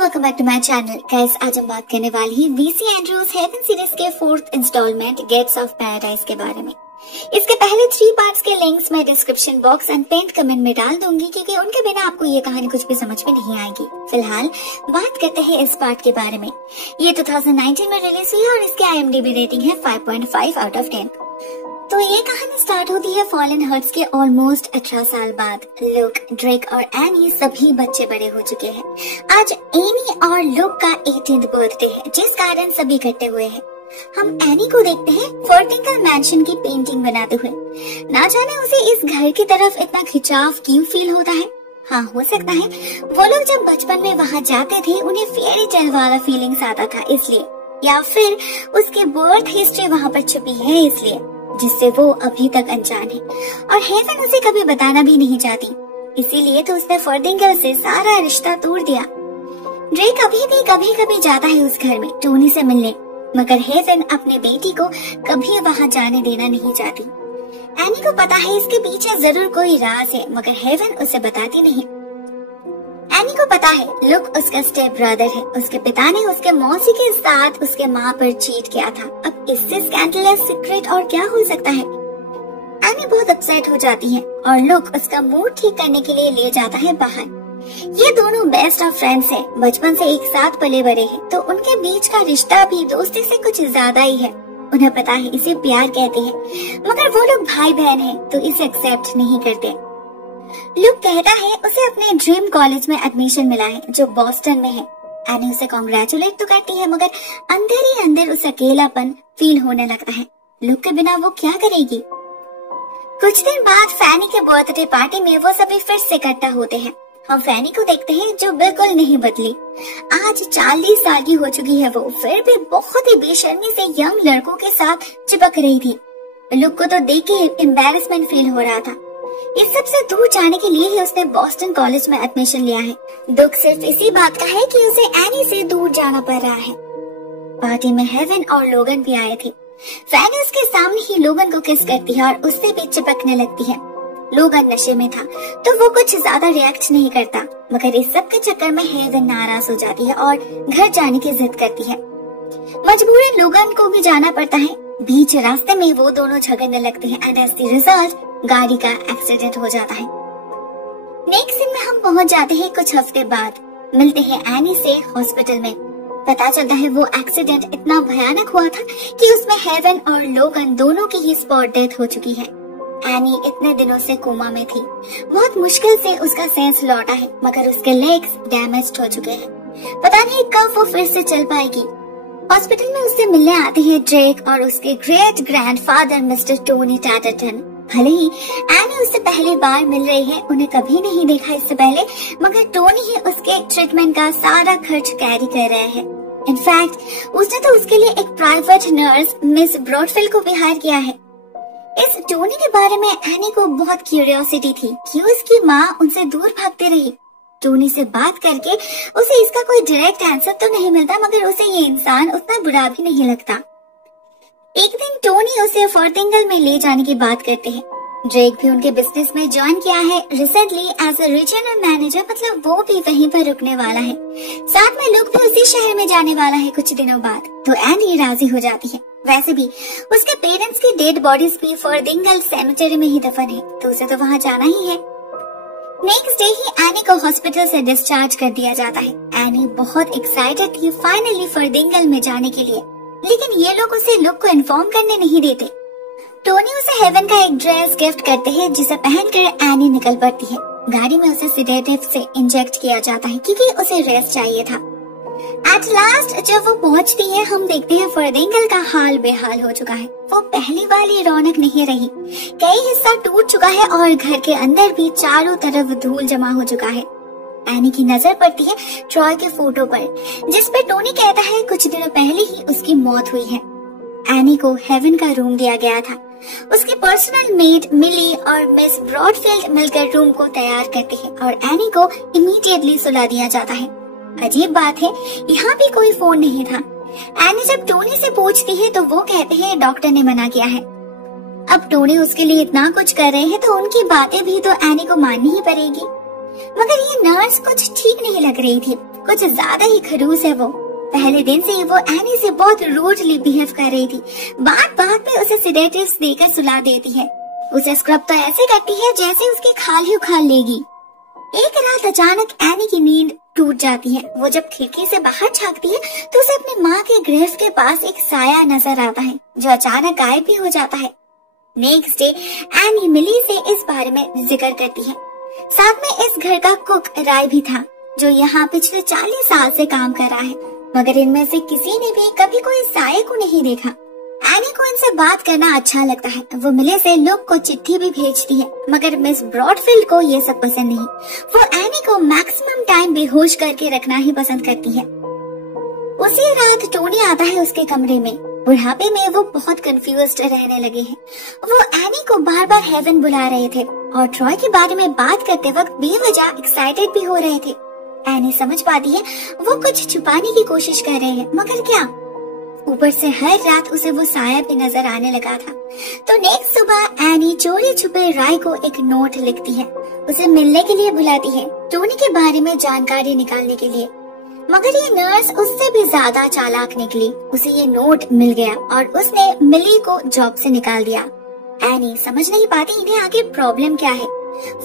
Welcome back to my channel guys. आज हम बात करने वाली हैं वीसी एंड्रूज हेवन सीरीज के 4th instalment gets of paradise के बारे में। इसके पहले 3 पार्ट्स के लिंक्स मैं description box and pinned comment में डाल दूंगी क्योंकि उनके बिना आपको ये कहानी कुछ भी समझ में नहीं आएगी। फिलहाल बात करते हैं इस पार्ट के बारे में। ये 2019 में रिलीज हुई है और इसकी IMDb रेटिंग है 5.5 आउट ऑफ 10। तो ये कहानी स्टार्ट होती है फॉलन हर्ट्स के ऑलमोस्ट 18 साल बाद। लुक, ड्रेक और एनी सभी बच्चे बड़े हो चुके हैं। आज एनी और लुक का 18th बर्थडे है, जिस कारण सभी इकट्ठे हुए हैं। हम एनी को देखते हैं फोर्टिंकल मैंशन की पेंटिंग बनाते हुए। ना जाने उसे इस घर की तरफ इतना खिंचाव क्यों फील होता है। हाँ, हो सकता है वो लोग जब बचपन में वहाँ जाते थे उन्हें फेयरी टेल वाला फीलिंग्स आता था इसलिए, या फिर उसके बर्थ हिस्ट्री वहाँ पर छुपी है इसलिए, जिससे वो अभी तक अनजान है और हेवन उसे कभी बताना भी नहीं चाहती। इसीलिए तो उसने फोर्टिंकल से सारा रिश्ता तोड़ दिया। ड्रेक अभी भी कभी कभी जाता है उस घर में टोनी से मिलने, मगर हेवन अपने बेटी को कभी वहाँ जाने देना नहीं चाहती। एनी को पता है इसके पीछे जरूर कोई राज है, मगर हेवन उसे बताती नहीं। एनी को पता है लुक उसका स्टेप ब्रदर है। उसके पिता ने उसके मौसी के साथ उसके माँ पर चीट किया था। अब इससे स्कैंडलस सीक्रेट और क्या हो सकता है। एनी बहुत अपसेट हो जाती है और लुक उसका मूड ठीक करने के लिए ले जाता है बाहर। ये दोनों बेस्ट ऑफ फ्रेंड्स हैं, बचपन से एक साथ पले बड़े हैं, तो उनके बीच का रिश्ता भी दोस्ती से कुछ ज्यादा ही है। उन्हें पता है इसे प्यार कहते हैं, मगर वो लोग भाई बहन हैं तो इसे एक्सेप्ट नहीं करते। लुक कहता है उसे अपने ड्रीम कॉलेज में एडमिशन मिला है जो बॉस्टन में है। एनी उसे कॉन्ग्रेचुलेट तो करती है, मगर अंदर ही अंदर उसे अकेलापन फील होने लगता है। लुक के बिना वो क्या करेगी। कुछ दिन बाद फैनी के बर्थडे पार्टी में वो सभी फिर से इकट्ठा होते हैं। हम फैनी को देखते हैं जो बिल्कुल नहीं बदली। आज 40 साल की हो चुकी है वो, फिर भी बहुत ही बेशर्मी से यंग लड़कों के साथ चिपक रही थी। लुक को तो देख के एम्बैरेसमेंट फील हो रहा था। इस सब से दूर जाने के लिए ही उसने बॉस्टन कॉलेज में एडमिशन लिया है। दुख सिर्फ इसी बात का है कि उसे एनी से दूर जाना पड़ रहा है। पार्टी में हेवन और लोगन भी आए थे। फैनी उसके सामने ही लोगन को किस करती है और उससे भी चिपकने लगती है। लोगन नशे में था तो वो कुछ ज्यादा रिएक्ट नहीं करता, मगर इस सब के चक्कर में हेवन नाराज हो जाती है और घर जाने की जिद करती है। मजबूरन लोगन को भी जाना पड़ता है। बीच रास्ते में वो दोनों झगड़ने लगते हैं एंड एज द रिजल्ट गाड़ी का एक्सीडेंट हो जाता है। नेक्स्ट दिन में हम पहुंच जाते हैं कुछ हफ्ते बाद। मिलते हैं एनी से हॉस्पिटल में। पता चलता है वो एक्सीडेंट इतना भयानक हुआ था कि उसमें हेवन और लोगन दोनों की ही स्पॉट डेथ हो चुकी है। एनी इतने दिनों से कोमा में थी। बहुत मुश्किल से उसका सेंस लौटा है, मगर उसके लेग्स डैमेज्ड हो चुके हैं। पता नहीं कब वो फिर से चल पाएगी। हॉस्पिटल में उससे मिलने आते हैं ड्रेक और उसके ग्रेट ग्रैंडफादर मिस्टर टोनी टैटरटन। भले ही एनी उससे पहली बार मिल रही है, उन्हें कभी नहीं देखा इससे पहले, मगर टोनी ही उसके ट्रीटमेंट का सारा खर्च कैरी कर रहे हैं। इनफैक्ट उसने तो उसके लिए एक प्राइवेट नर्स मिस ब्रॉडफील्ड को भी हायर किया है। इस टोनी के बारे में एनी को बहुत क्यूरियोसिटी थी कि उसकी माँ उनसे दूर भागती रही। टोनी से बात करके उसे इसका कोई डायरेक्ट आंसर तो नहीं मिलता, मगर उसे ये इंसान उतना बुरा भी नहीं लगता। एक दिन टोनी उसे फोर्टिंकल में ले जाने की बात करते हैं। ड्रेक भी उनके बिजनेस में ज्वाइन किया है recently as a regional manager, मतलब वो भी वहीं पर रुकने वाला है। साथ में लुक भी उसी शहर में जाने वाला है कुछ दिनों बाद, तो एनी राजी हो जाती है। वैसे भी उसके पेरेंट्स की डेड बॉडीज भी फोर्टिंकल सेमेटरी में ही दफन है, तो उसे तो वहाँ जाना ही है। नेक्स्ट डे ही एनी को हॉस्पिटल से डिस्चार्ज कर दिया जाता है। एनी बहुत एक्साइटेड थी फाइनली फोर्टिंकल में जाने के लिए, लेकिन ये लोग उसे लुक को इन्फॉर्म करने नहीं देते। टोनी उसे हेवन का एक ड्रेस गिफ्ट करते हैं जिसे पहनकर एनी निकल पड़ती है। गाड़ी में उसे सिडेटिव से इंजेक्ट किया जाता है क्योंकि उसे रेस्ट चाहिए था। एट लास्ट जब वो पहुंचती है, हम देखते हैं फोर्टिंकल का हाल बेहाल हो चुका है। वो पहली वाली रौनक नहीं रही। कई हिस्सा टूट चुका है और घर के अंदर भी चारों तरफ धूल जमा हो चुका है। एनी की नजर पड़ती है ट्रॉय के फोटो पर, जिस पे टोनी कहता है कुछ दिनों पहले ही उसकी मौत हुई है। एनी को हेवन का रूम दिया गया था। उसकी पर्सनल मेड मिली और मिस ब्रॉडफील्ड मिलकर रूम को तैयार करती है और एनी को इमीडिएटली सुला दिया जाता है। अजीब बात है, यहाँ भी कोई फोन नहीं था। एनी जब टोनी से पूछती है तो वो कहते हैं डॉक्टर ने मना किया है। अब टोनी उसके लिए इतना कुछ कर रहे हैं तो उनकी बातें भी तो एनी को माननी ही पड़ेगी। मगर ये नर्स कुछ ठीक नहीं लग रही थी। कुछ ज्यादा ही खड़ूस है वो। पहले दिन से ही वो एनी से बहुत रूडली बिहेव कर रही थी। बात बात पे उसे सेडेटिव्स देकर सुला देती है। उसे स्क्रब तो ऐसे करती है जैसे उसकी खाल ही उखाड़ लेगी। एक रात अचानक एनी की नींद टूट जाती है। वो जब खिड़की से बाहर झांकती है तो उसे अपनी माँ के ग्रेव के पास एक साया नजर आता है जो अचानक गायब भी हो जाता है। नेक्स्ट डे एनी मिली से इस बारे में जिक्र करती है। साथ में इस घर का कुक राय भी था जो यहाँ पिछले 40 साल से काम कर रहा है, मगर इनमें से किसी ने भी कभी कोई साये को नहीं देखा। एनी को इनसे बात करना अच्छा लगता है। वो मिले से लुक को चिट्ठी भी भेजती है, मगर मिस ब्रॉडफील्ड को ये सब पसंद नहीं। वो एनी को मैक्सिमम टाइम बेहोश करके रखना ही पसंद करती है। उसी रात टोनी आता है उसके कमरे में। बुढ़ापे में वो बहुत कंफ्यूज्ड रहने लगे हैं। वो एनी को बार बार हेवन बुला रहे थे और ट्रॉय के बारे में बात करते वक्त बेवजह एक्साइटेड भी हो रहे थे। एनी समझ पाती है वो कुछ छुपाने की कोशिश कर रहे हैं, मगर क्या? ऊपर से हर रात उसे वो साया भी नजर आने लगा था। तो नेक्स्ट सुबह एनी चोरी छुपे राय को एक नोट लिखती है। उसे मिलने के लिए बुलाती है, टोनी के बारे में जानकारी निकालने के लिए। मगर ये नर्स उससे भी ज्यादा चालाक निकली। उसे ये नोट मिल गया और उसने मिली को जॉब से निकाल दिया। एनी समझ नहीं पाती इन्हें आगे प्रॉब्लम क्या है।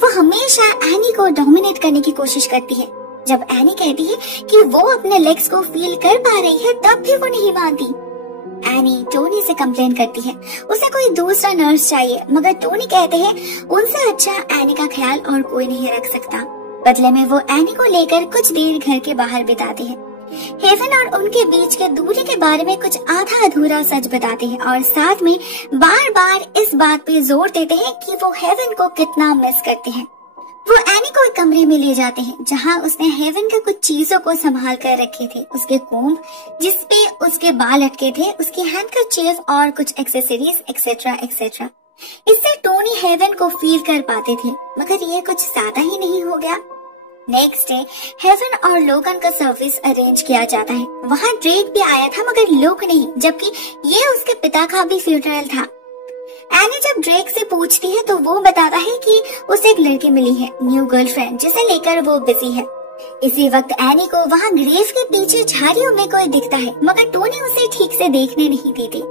वो हमेशा एनी को डोमिनेट करने की कोशिश करती है। जब एनी कहती है कि वो अपने लेग्स को फील कर पा रही है तब भी वो नहीं मानती। एनी टोनी से कंप्लेन करती है उसे कोई दूसरा नर्स चाहिए, मगर टोनी कहते हैं उनसे अच्छा एनी का ख्याल और कोई नहीं रख सकता। बदले में वो एनी को लेकर कुछ देर घर के बाहर बिताते हैं। हेवन और उनके बीच के दूरी के बारे में कुछ आधा अधूरा सच बताते हैं और साथ में बार बार इस बात पे जोर देते हैं कि वो हेवन को कितना मिस करते हैं। वो एनी को एक कमरे में ले जाते हैं जहां उसने हेवन के कुछ चीजों को संभाल कर रखे थे। उसके कोम्ब जिसपे उसके बाल अटके थे, उसकी हैंडकरचीफ और कुछ एक्सेसरीज एक्सेट्रा एक्सेट्रा। इससे टोनी हेवन को फील कर पाते थे, मगर ये कुछ ज्यादा ही नहीं हो गया। नेक्स्ट डे हेवन और लोगन का सर्विस अरेंज किया जाता है। वहाँ ड्रेक भी आया था मगर लुक नहीं, जबकि ये उसके पिता का भी फ्यूनरल था। एनी जब ड्रेक से पूछती है तो वो बताता है कि उसे एक लड़की मिली है, न्यू गर्लफ्रेंड, जिसे लेकर वो बिजी है। इसी वक्त एनी को वहाँ ग्रेव के पीछे झाड़ियों में कोई दिखता है, मगर टोनी उसे ठीक से देखने नहीं देती।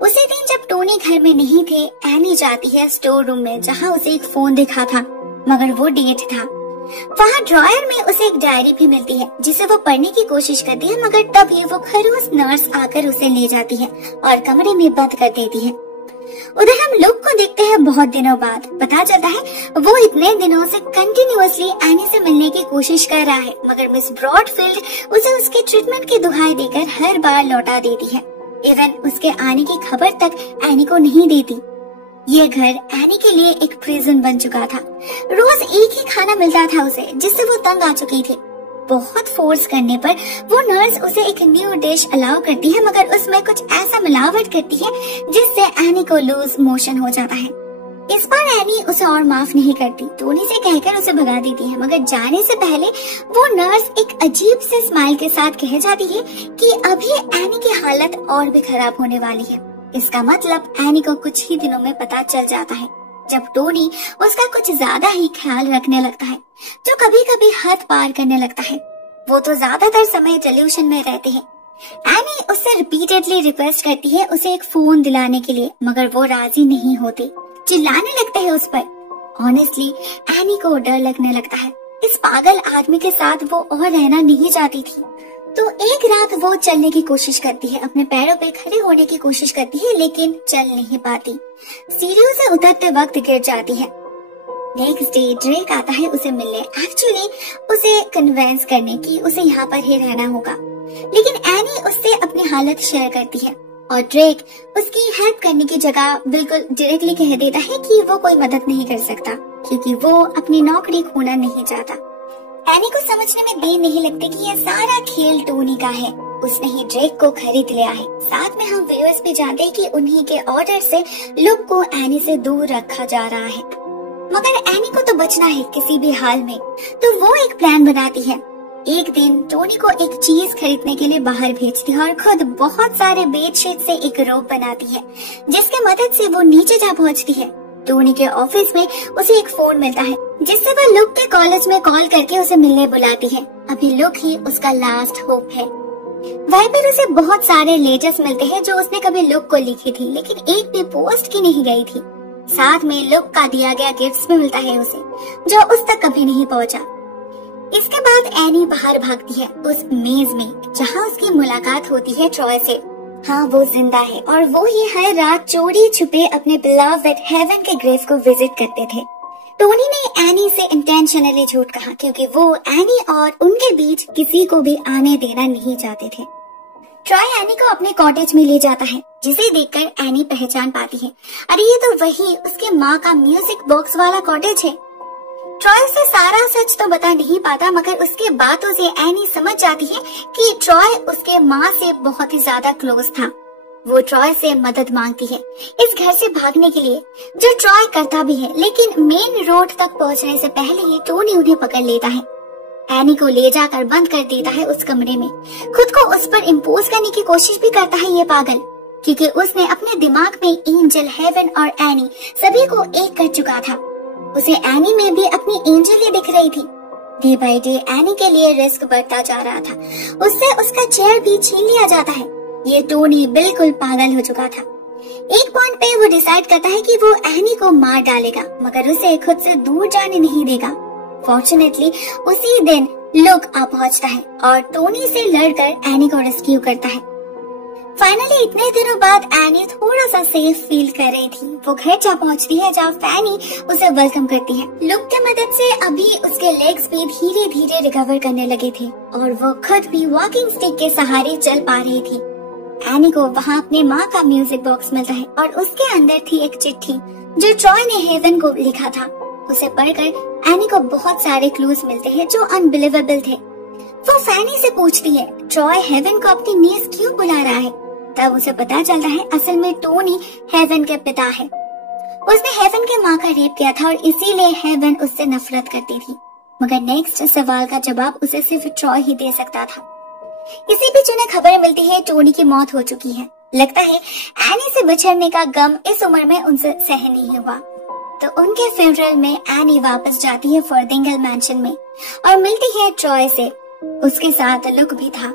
उसी दिन जब टोनी घर में नहीं थे, एनी जाती है स्टोर रूम में जहाँ उसे एक फोन दिखा था, मगर वो डेट था। वहाँ ड्रॉयर में उसे एक डायरी भी मिलती है जिसे वो पढ़ने की कोशिश करती है, मगर तभी वो खड़ूस नर्स आकर उसे ले जाती है और कमरे में बंद कर देती है। उधर हम लुक को देखते हैं बहुत दिनों बाद। पता चलता है वो इतने दिनों से कंटिन्यूअसली एनी से मिलने की कोशिश कर रहा है, मगर मिस ब्रॉडफील्ड उसे उसके ट्रीटमेंट की दुहाई देकर हर बार लौटा देती है। इवन उसके आने की खबर तक एनी को नहीं देती। ये घर एनी के लिए एक प्रिजन बन चुका था। रोज एक ही खाना मिलता था उसे, जिससे वो तंग आ चुकी थी। बहुत फोर्स करने पर वो नर्स उसे एक न्यू डिश अलाउ करती है, मगर उसमें कुछ ऐसा मिलावट करती है जिससे एनी को लूज मोशन हो जाता है। इस बार एनी उसे और माफ नहीं करती, टोनी से कहकर उसे भगा देती है, मगर जाने से पहले वो नर्स एक अजीब से स्माइल के साथ कह जाती है कि अभी एनी की हालत और भी खराब होने वाली है। इसका मतलब एनी को कुछ ही दिनों में पता चल जाता है, जब टोनी उसका कुछ ज्यादा ही ख्याल रखने लगता है, जो कभी कभी हद पार करने लगता है। वो तो ज्यादातर समय डिल्यूशन में रहते हैं। एनी उससे रिपीटेडली रिक्वेस्ट करती है उसे एक फोन दिलाने के लिए, मगर वो राजी नहीं होती, चिल्लाने लगते हैं उस पर। ऑनेस्टली एनी को डर लगने लगता है। इस पागल आदमी के साथ वो और रहना नहीं चाहती थी। तो एक रात वो चलने की कोशिश करती है, अपने पैरों पे खड़े होने की कोशिश करती है, लेकिन चल नहीं पाती। सीढ़ियों से उतरते वक्त गिर जाती है। नेक्स्ट डे ड्रेक आता है उसे मिलने, एक्चुअली उसे कन्विंस करने की उसे यहाँ पर ही रहना होगा, लेकिन एनी उससे अपनी हालत शेयर करती है और ड्रेक उसकी हेल्प करने की जगह बिल्कुल डायरेक्टली कह देता है कि वो कोई मदद नहीं कर सकता, क्योंकि वो अपनी नौकरी खोना नहीं चाहता। एनी को समझने में देर नहीं लगती कि यह सारा खेल टोनी का है। उसने ही ड्रेक को खरीद लिया है। साथ में हम व्यूअर्स भी जानते हैं कि उन्हीं के ऑर्डर से लुक को एनी से दूर रखा जा रहा है, मगर एनी को तो बचना है किसी भी हाल में। तो वो एक प्लान बनाती है। एक दिन टोनी को एक चीज खरीदने के लिए बाहर भेजती है और खुद बहुत सारे बेडशीट से एक रोप बनाती है, जिसके मदद से वो नीचे जा पहुंचती है। टोनी के ऑफिस में उसे एक फोन मिलता है जिससे वह लुक के कॉलेज में कॉल करके उसे मिलने बुलाती है। अभी लुक ही उसका लास्ट होप है। वहीं पर उसे बहुत सारे लेटर्स मिलते हैं जो उसने कभी लुक को लिखी थी, लेकिन एक भी पोस्ट की नहीं गई थी। साथ में लुक का दिया गया गिफ्ट्स भी मिलता है उसे, जो उस तक कभी नहीं पहुंचा। इसके बाद एनी बाहर भागती है उस मेज में जहां उसकी मुलाकात होती है ट्रॉय से। हाँ, वो जिंदा है और वो ही हर रात चोरी छुपे अपने बिलवड हेवन के ग्रेव को विजिट करते थे। टोनी ने एनी से इंटेंशनली झूठ कहा क्योंकि वो एनी और उनके बीच किसी को भी आने देना नहीं चाहते थे। ट्रॉय एनी को अपने कॉटेज में ले जाता है, जिसे देखकर एनी पहचान पाती है। अरे ये तो वही उसके माँ का म्यूजिक बॉक्स वाला कॉटेज है। ट्रॉय से सारा सच तो बता नहीं पाता, मगर उसके बातों से एनी समझ जाती है कि ट्रॉय उसके माँ से बहुत ही ज्यादा क्लोज था। वो ट्रॉय से मदद मांगती है इस घर से भागने के लिए, जो ट्रॉय करता भी है। लेकिन मेन रोड तक पहुंचने से पहले ही टोनी उन्हें पकड़ लेता है। एनी को ले जाकर बंद कर देता है उस कमरे में। खुद को उस पर इम्पोज करने की कोशिश भी करता है ये पागल, क्योंकि उसने अपने दिमाग में एंजल, हेवन और एनी सभी को एक कर चुका था। उसे एनी में भी अपनी एंजल ही दिख रही थी। डे बाय डे एनी के लिए रिस्क बढ़ता जा रहा था। उससे उसका चेयर भी छीन लिया जाता है। ये टोनी बिल्कुल पागल हो चुका था। एक पॉइंट पे वो डिसाइड करता है कि वो एनी को मार डालेगा, मगर उसे खुद से दूर जाने नहीं देगा। फॉर्चुनेटली उसी दिन लुक आ पहुंचता है और टोनी से लड़कर एनी को रेस्क्यू करता है। फाइनली इतने दिनों बाद एनी थोड़ा सा सेफ फील कर रही थी। वो घर जा पहुंचती है जहाँ फैनी उसे वेलकम करती है। लुक की मदद से अभी उसके लेग्स भी धीरे धीरे रिकवर करने लगे थे और वो खुद भी वॉकिंग स्टिक के सहारे चल पा रही थी। एनी को वहाँ अपने माँ का म्यूजिक बॉक्स मिलता है और उसके अंदर थी एक चिट्ठी जो ट्रॉय ने हेवन को लिखा था। उसे पढ़कर एनी को बहुत सारे क्लूज मिलते हैं जो अनबिलीवेबल थे। वो फैनी से पूछती है ट्रॉय हेवन को अपनी नीज क्यों बुला रहा है। तब उसे पता चलता है असल में टोनी हेवन के पिता है। उसने हेवन के माँ का रेप किया था और इसीलिए हेवन उससे नफरत करती थी। मगर नेक्स्ट सवाल का जवाब उसे सिर्फ ट्रॉय ही दे सकता था। इसी बीच उन्हें खबर मिलती है टोनी की मौत हो चुकी है। लगता है एनी से बिछड़ने का गम इस उम्र में उनसे सहन नहीं हुआ। तो उनके फ्यूनरल में एनी वापस जाती है फॉर्दिंगल मैंशन में और मिलती है ट्रॉय से। उसके साथ लुक भी था।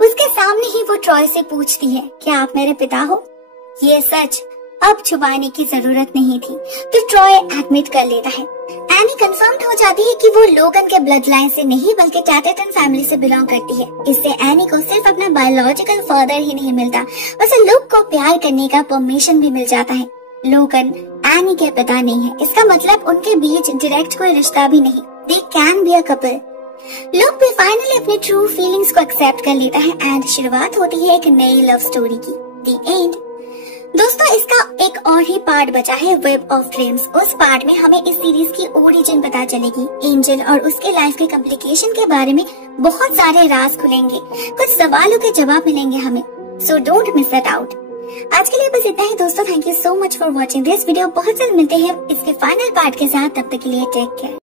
उसके सामने ही वो ट्रॉय से पूछती है क्या आप मेरे पिता हो। ये सच अब छुपाने की जरूरत नहीं थी, तो ट्रॉय एडमिट कर लेता है। एनी कंफर्म हो जाती है कि वो लोगन के ब्लड लाइन से नहीं बल्कि टैटरटन फैमिली से बिलोंग करती है। इससे एनी को सिर्फ अपना बायोलॉजिकल फादर ही नहीं मिलता, उसे लुक को प्यार करने का परमिशन भी मिल जाता है। लोगन एनी के पिता नहीं है, इसका मतलब उनके बीच डायरेक्ट कोई रिश्ता भी नहीं। They can be a couple. Look भी फाइनली अपने ट्रू फीलिंग्स को एक्सेप्ट कर लेता है एंड शुरुआत होती है एक नई लव स्टोरी की। The end. दोस्तों, इसका एक और ही पार्ट बचा है, वेब ऑफ ड्रीम्स। उस पार्ट में हमें इस सीरीज की ओरिजिन पता चलेगी, एंजल और उसके लाइफ के कॉम्प्लिकेशन के बारे में बहुत सारे राज खुलेंगे, कुछ सवालों के जवाब मिलेंगे हमें। So don't miss that out. आज के लिए बस इतना ही दोस्तों। Thank you so much for watching this video. बहुत जल्द मिलते हैं इसके फाइनल पार्ट के साथ। तब तक के लिए टेक केयर।